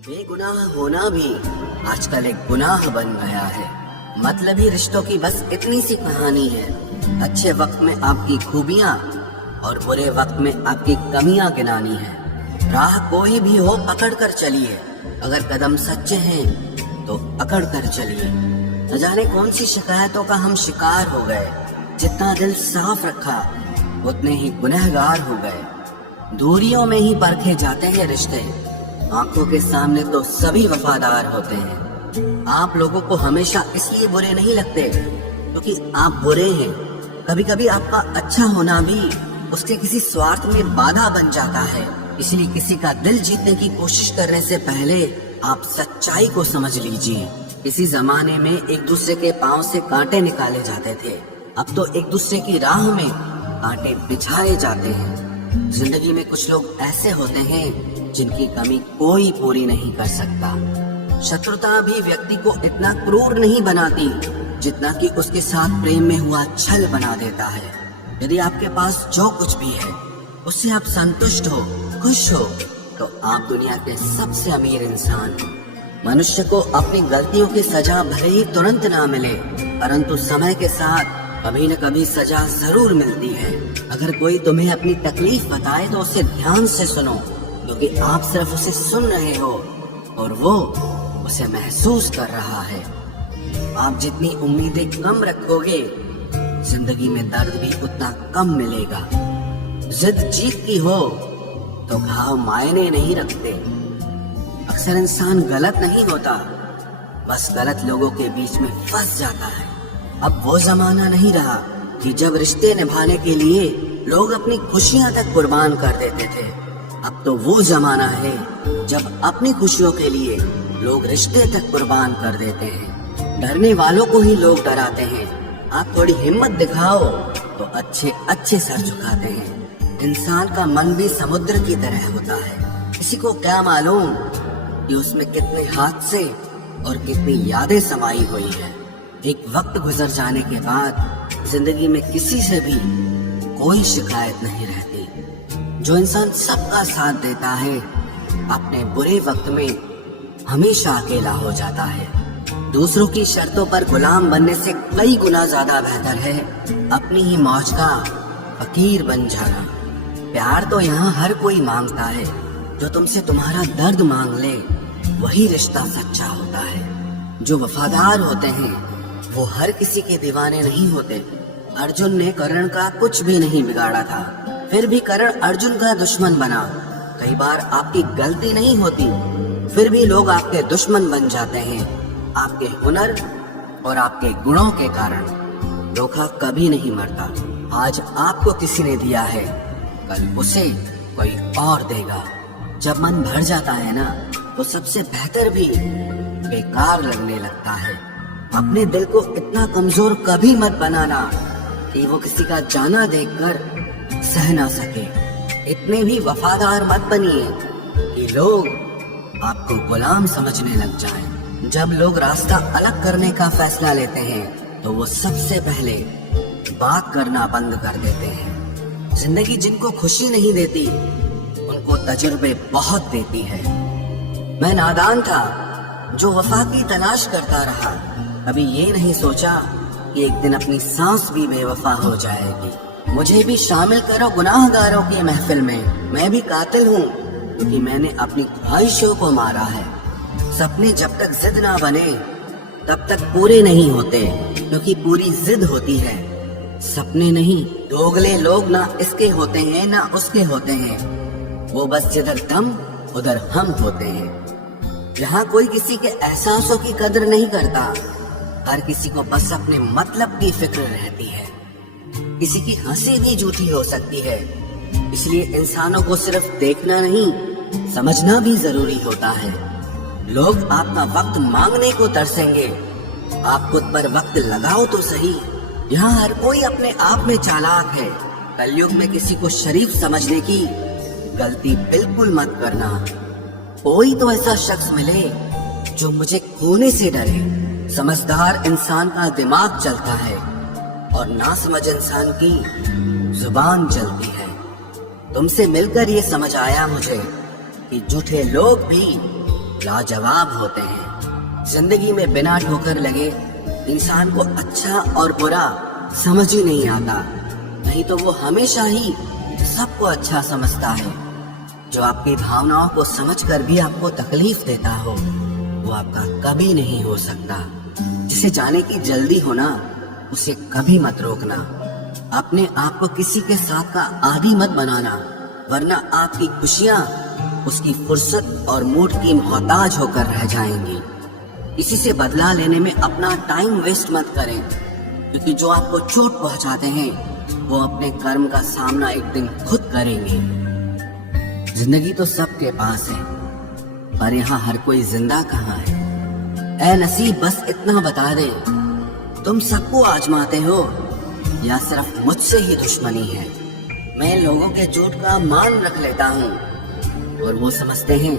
बेगुनाह होना भी आजकल एक गुनाह बन गया है। मतलबी रिश्तों की बस इतनी सी कहानी है। अच्छे वक्त में आपकी खूबियां और बुरे वक्त में आपकी कमियां गिनानी है। राह कोई भी हो पकड़ कर चलिए, अगर कदम सच्चे हैं तो अकड़ कर चलिए। न जाने कौन सी शिकायतों का हम शिकार हो गए। जितना दिल साफ रखा उतने ही गुनहगार हो गए। दूरियों में ही परखे जाते हैं रिश्ते, आंखों के सामने तो सभी वफादार होते हैं। आप लोगों को हमेशा इसलिए बुरे नहीं लगते क्योंकि आप बुरे हैं। कभी कभी आपका अच्छा होना भी उसके किसी स्वार्थ में बाधा बन जाता है। इसलिए किसी का दिल जीतने की कोशिश करने से पहले आप सच्चाई को समझ लीजिए। किसी जमाने में एक दूसरे के पांव से कांटे निकाले जाते थे, अब तो एक दूसरे की राह में कांटे बिछाए जाते हैं। जिंदगी में कुछ लोग ऐसे होते हैं जिनकी कमी कोई पूरी नहीं कर सकता। शत्रुता भी व्यक्ति को इतना क्रूर नहीं बनाती जितना कि उसके साथ प्रेम में हुआ छल बना देता है। यदि आपके पास जो कुछ भी है उससे आप संतुष्ट हो, खुश हो, तो आप दुनिया के सबसे अमीर इंसान हो। मनुष्य को अपनी गलतियों की सजा भले ही तुरंत ना मिले, परंतु समय के साथ कभी न कभी सजा जरूर मिलती है। अगर कोई तुम्हें अपनी तकलीफ बताए तो उसे ध्यान से सुनो, क्योंकि आप सिर्फ उसे सुन रहे हो और वो उसे महसूस कर रहा है। आप जितनी उम्मीदें कम रखोगे, जिंदगी में दर्द भी उतना कम मिलेगा। जिद जीत की हो तो घाव मायने नहीं रखते। अक्सर इंसान गलत नहीं होता, बस गलत लोगों के बीच में फंस जाता है। अब वो जमाना नहीं रहा कि जब रिश्ते निभाने के लिए लोग अपनी खुशियां तक कुर्बान कर देते थे। अब तो वो जमाना है जब अपनी खुशियों के लिए लोग रिश्ते तक कुर्बान कर देते हैं। डरने वालों को ही लोग डराते हैं। आप थोड़ी हिम्मत दिखाओ तो अच्छे अच्छे सर झुकाते हैं। इंसान का मन भी समुद्र की तरह होता है। किसी को क्या मालूम कि उसमें कितने हादसे और कितनी यादें समाई हुई है। एक वक्त गुजर जाने के बाद जिंदगी में किसी से भी कोई शिकायत नहीं रहती। जो इंसान सबका साथ देता है अपने बुरे वक्त में हमेशा अकेला हो जाता है। दूसरों की शर्तों पर गुलाम बनने से कई गुना ज्यादा बेहतर है अपनी ही मौज का फकीर बन जाना। प्यार तो यहाँ हर कोई मांगता है। जो तुमसे तुम्हारा दर्द मांग ले वही रिश्ता सच्चा होता है। जो वफादार होते हैं वो हर किसी के दीवाने नहीं होते। अर्जुन ने कर्ण का कुछ भी नहीं बिगाड़ा था, फिर भी कर्ण अर्जुन का दुश्मन बना। कई बार आपकी गलती नहीं होती, फिर भी लोग आपके दुश्मन बन जाते हैं, आपके हुनर और आपके गुणों के कारण। धोखा कभी नहीं मरता। आज आपको किसी ने दिया है, कल उसे कोई और देगा। जब मन भर जाता है ना, तो सबसे बेहतर भी बेकार लगने लगता है। अपने दिल को इतना कमजोर कभी मत बनाना कि वो किसी का जाना देखकर सह ना सके। इतने भी वफादार मत बनिए कि लोग आपको गुलाम समझने लग जाएं। जब लोग रास्ता अलग करने का फैसला लेते हैं तो वो सबसे पहले बात करना बंद कर देते हैं। जिंदगी जिनको खुशी नहीं देती उनको तजुर्बे बहुत देती है। मैं नादान था जो वफा की तलाश करता रहा। कभी ये नहीं सोचा कि एक दिन अपनी सांस भी बेवफा हो जाएगी। मुझे भी शामिल करो गुनाहगारों की महफिल में। मैं भी कातिल हूँ क्योंकि मैंने अपनी ख्वाहिशों को मारा है। सपने जब तक जिद ना बने तब तक पूरे नहीं होते, क्योंकि पूरी जिद होती है, सपने नहीं। दोगले लोग ना इसके होते हैं ना उसके होते हैं, वो बस जिधर दम उधर हम होते हैं। यहाँ कोई किसी के एहसासों की कदर नहीं करता, हर किसी को बस अपने मतलब की फिक्र रहती है। किसी की हंसी भी झूठी हो सकती है, इसलिए इंसानों को सिर्फ देखना नहीं समझना भी जरूरी होता है। लोग आपका वक्त मांगने को तरसेंगे, आप खुद पर वक्त लगाओ तो सही। यहाँ हर कोई अपने आप में चालाक है। कलयुग में किसी को शरीफ समझने की गलती बिल्कुल मत करना। कोई तो ऐसा शख्स मिले जो मुझे खोने से डरे। समझदार इंसान का दिमाग चलता है और नासमझ इंसान की जुबान चलती है। तुमसे मिलकर ये समझ आया मुझे कि झूठे लोग भी लाजवाब होते हैं। जिंदगी में बिना ठोकर लगे इंसान को अच्छा और बुरा समझ ही नहीं आता, नहीं तो वो हमेशा ही सबको अच्छा समझता है। जो आपकी भावनाओं को समझकर भी आपको तकलीफ देता हो वो आपका कभी नहीं हो सकता। जिसे जाने की जल्दी हो ना उसे कभी मत रोकना। अपने आप को किसी के साथ का आदी मत बनाना, वरना आपकी खुशियां उसकी फुर्सत और मूड की मोहताज होकर रह जाएंगी। किसी से बदला लेने में अपना टाइम वेस्ट मत करें, क्योंकि जो आपको चोट पहुंचाते हैं वो अपने कर्म का सामना एक दिन खुद करेंगे। जिंदगी तो सबके पास है, पर यहाँ हर कोई जिंदा कहाँ है। ऐ नसीब बस इतना बता दे, तुम सबको आजमाते हो या सिर्फ मुझसे ही दुश्मनी है। मैं लोगों के झूठ का मान रख लेता हूँ और वो समझते हैं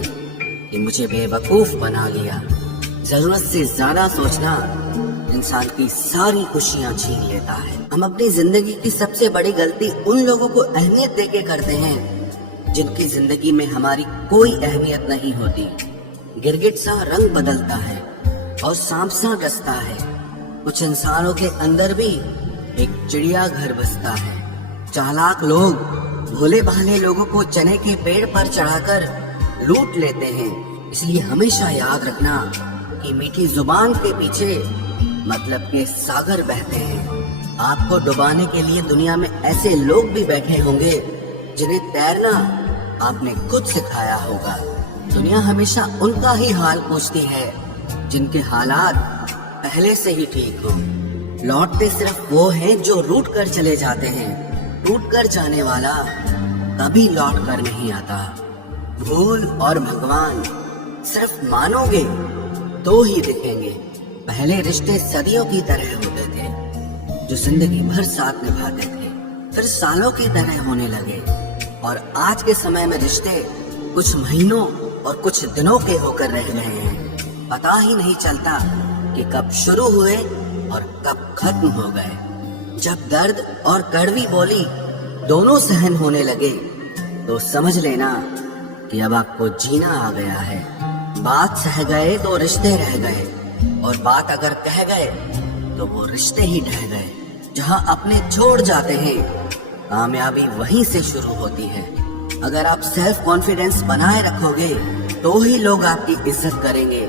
कि मुझे बेवकूफ बना लिया। जरूरत से ज्यादा सोचना इंसान की सारी खुशियाँ छीन लेता है। हम अपनी जिंदगी की सबसे बड़ी गलती उन लोगों को अहमियत देके करते हैं जिनकी जिंदगी में हमारी कोई अहमियत नहीं होती। गिरगिट सा रंग बदलता है और सांप सा डसता है। कुछ इंसानों के अंदर भी एक चिड़िया घर बसता है। चालाक लोग भोले भाले लोगों को चने के पेड़ पर चढ़ाकर लूट लेते हैं। इसलिए हमेशा याद रखना कि मीठी जुबान के पीछे मतलब के सागर बहते हैं। आपको डुबाने के लिए दुनिया में ऐसे लोग भी बैठे होंगे जिन्हें तैरना आपने खुद सिखाया होगा। दुनिया हमेशा उनका ही हाल पूछती है जिनके हालात पहले से ही ठीक हो। लौटते सिर्फ वो हैं जो रूठ कर चले जाते हैं। टूट कर जाने वाला कभी लौट कर नहीं आता। भूल और भगवान सिर्फ मानोगे तो ही दिखेंगे। पहले रिश्ते सदियों की तरह होते थे, जो जिंदगी भर साथ निभाते थे, फिर सालों की तरह होने लगे। और आज के समय में रिश्ते कुछ महीनों और कुछ दिनों के होकर रह गए हैं। पता ही नहीं चलता कि कब शुरू हुए और कब खत्म हो गए। जब दर्द और कड़वी बोली दोनों सहन होने लगे तो समझ लेना कि अब आपको जीना आ गया है। बात सह गए तो रिश्ते रह गए, और बात अगर कह गए तो वो रिश्ते ही ढह गए। जहाँ अपने छोड़ जाते हैं कामयाबी वहीं से शुरू होती है। अगर आप सेल्फ कॉन्फिडेंस बनाए रखोगे तो ही लोग आपकी इज्जत करेंगे,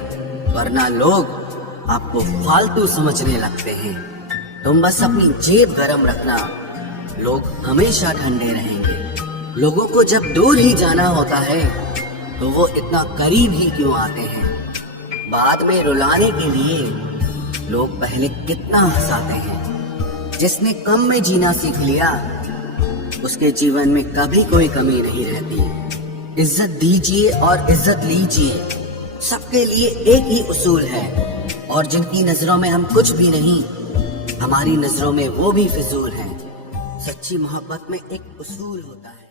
वरना लोग आपको फालतू समझने लगते हैं। तुम बस अपनी जेब गरम रखना, लोग हमेशा ठंडे रहेंगे। लोगों को जब दूर ही जाना होता है तो वो इतना करीब ही क्यों आते हैं। बाद में रुलाने के लिए लोग पहले कितना हंसाते हैं। जिसने कम में जीना सीख लिया उसके जीवन में कभी कोई कमी नहीं रहती। इज्जत दीजिए और इज्जत लीजिए, सबके लिए एक ही उसूल है। और जिनकी नजरों में हम कुछ भी नहीं, हमारी नजरों में वो भी फिजूल हैं। सच्ची मोहब्बत में एक उसूल होता है।